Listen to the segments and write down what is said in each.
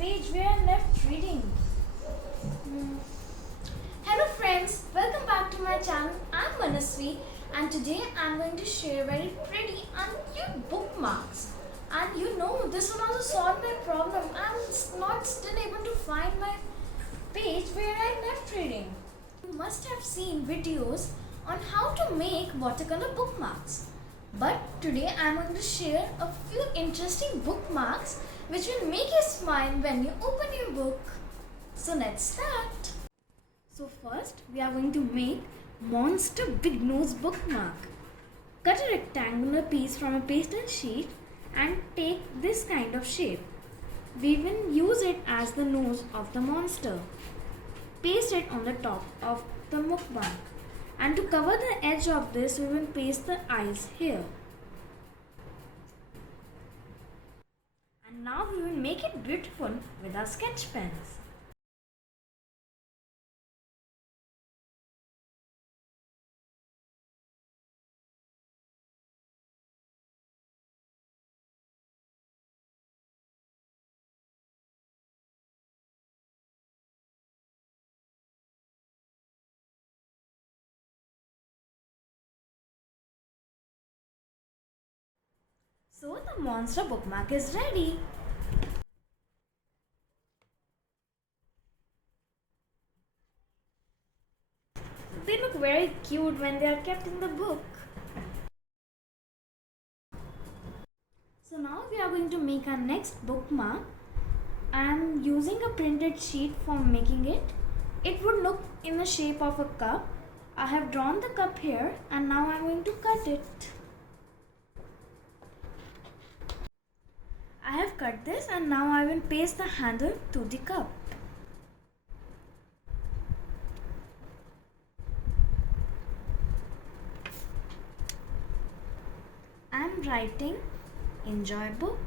page where I left reading. Hello friends, welcome back to my channel. I'm Manasvi and today I'm going to share very pretty and cute bookmarks. And you know, this will also solve my problem. I'm not still able to find my page where I left reading. You must have seen videos on how to make watercolor bookmarks. But today I am going to share a few interesting bookmarks which will make you smile when you open your book. So let's start. So first we are going to make Monster Big Nose bookmark. Cut a rectangular piece from a pastel sheet and take this kind of shape. We will use it as the nose of the monster. Paste it on the top of the bookmark. And to cover the edge of this, we will paste the eyes here. And now we will make it beautiful with our sketch pens. So the monster bookmark is ready. They look very cute when they are kept in the book. So now we are going to make our next bookmark. I am using a printed sheet for making it. It would look in the shape of a cup. I have drawn the cup here and now I am going to cut it. I have cut this and now I will paste the handle to the cup. I am writing enjoy book.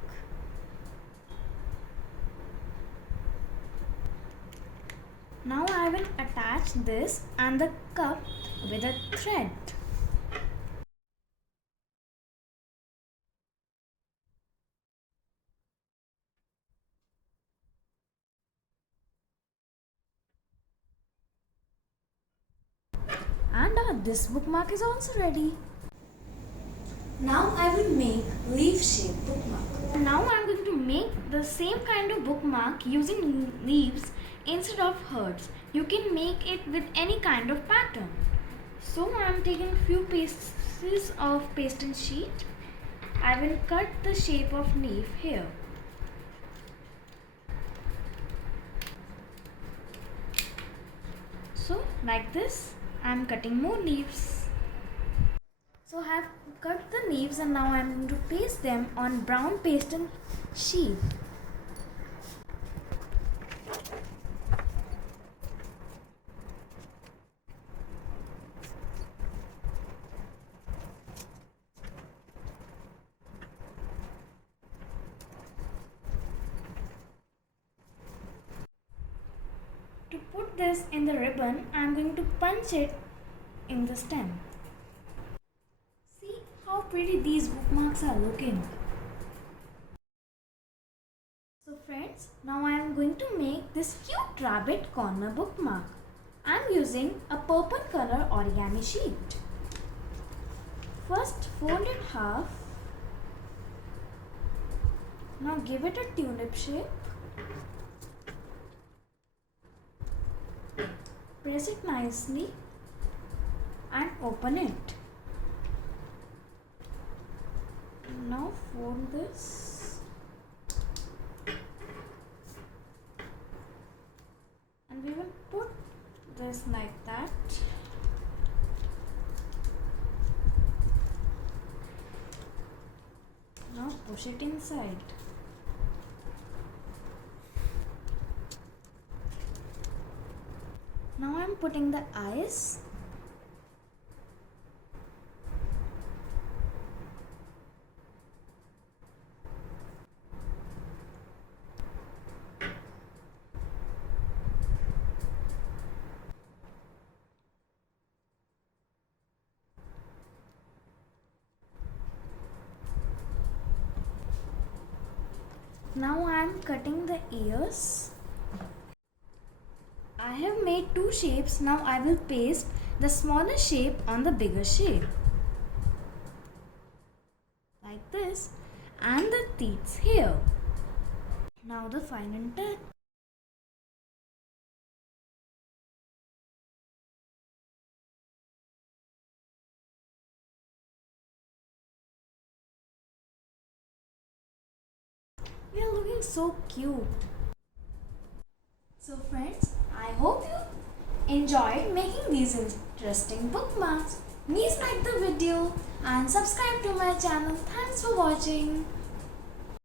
Now I will attach this and the cup with a thread. And this bookmark is also ready. Now I will make leaf shaped bookmark. Now I am going to make the same kind of bookmark using leaves instead of hearts. You can make it with any kind of pattern. So I am taking a few pieces of pastel sheet. I will cut the shape of leaf here. So like this, I am cutting more leaves. So I have cut the leaves and now I am going to paste them on brown pastel sheet. To put this in the ribbon, I am going to punch it in the stem. See how pretty these bookmarks are looking. So friends, now I am going to make this cute rabbit corner bookmark. I am using a purple color origami sheet. First fold it half. Now give it a tulip shape. Press it nicely and open it. Now fold this and we will put this like that. Now push it inside. Now I am putting the eyes. Now I am cutting the ears. I have made two shapes. Now I will paste the smaller shape on the bigger shape. Like this. And the teeth here. Now the final touch. We are looking so cute. So friends, I hope you enjoyed making these interesting bookmarks. Please like the video and subscribe to my channel. Thanks for watching.